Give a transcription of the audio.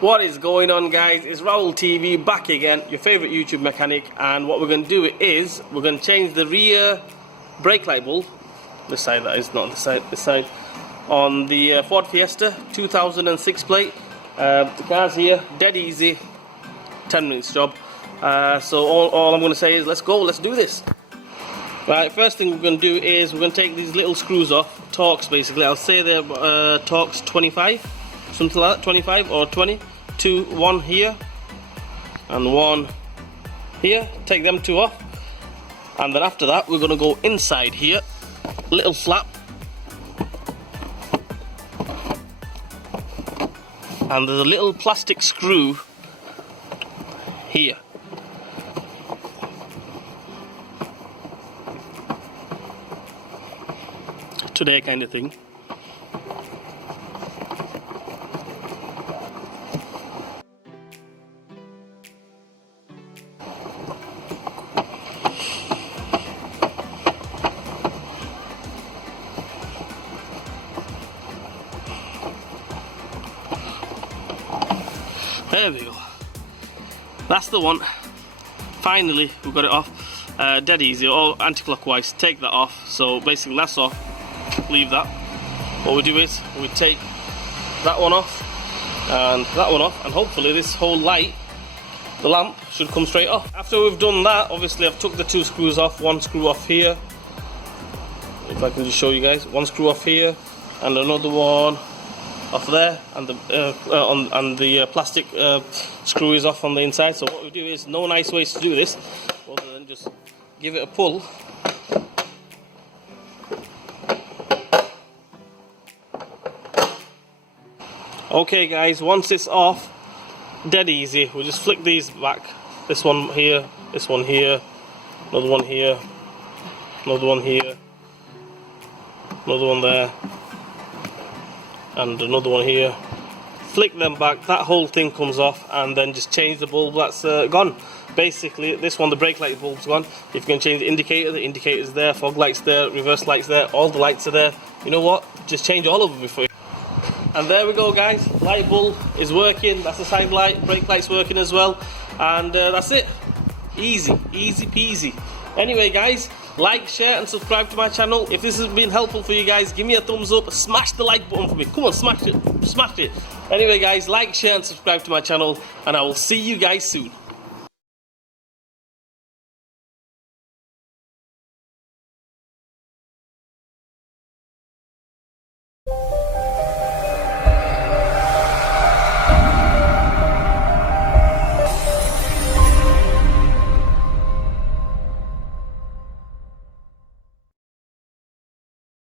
What is going on, guys? It's Raoul TV back again, your favorite YouTube mechanic, and what we're going to do is we're going to change the rear brake light bulb, this side that is, not this side, on the Ford Fiesta 2006 plate. The car's here, dead easy, 10 minutes job. So all I'm going to say is let's go, let's do this. Right, first thing we're going to do is we're going to take these little screws off, Torx basically. I'll say they're Torx 25, something like that, 25 or 20. One here and one here. Take them two off, and then after that we're going to go inside here, little flap, and there's a little plastic screw here. Today kind of thing. There we go. That's the one. Finally, we got it off. Dead easy, all anti-clockwise. Take that off. So basically, that's off. Leave that. What we do is we take that one off and that one off, and hopefully this whole light, the lamp, should come straight off. After we've done that, obviously I've took the two screws off. One screw off here. If I can just show you guys, one screw off here, and another one off there, and the plastic screw is off on the inside. So what we do is, no nice ways to do this other than just give it a pull. Okay guys, once it's off, dead easy, we'll just flick these back. This one here, this one here, another one here, another one here, another one there, and another one here. Flick them back, that whole thing comes off, and then just change the bulb, that's gone. Basically, this one, the brake light bulb's gone. If you can change the indicator's there, fog light's there, reverse light's there, all the lights are there. You know what? Just change all of them before. And there we go, guys. Light bulb is working. That's the side light. Brake light's working as well. And that's it. Easy, easy peasy. Anyway, guys, like, share, and subscribe to my channel. If this has been helpful for you guys, give me a thumbs up. Smash the like button for me. Come on, smash it. Smash it. Anyway, guys, like, share, and subscribe to my channel. And I will see you guys soon.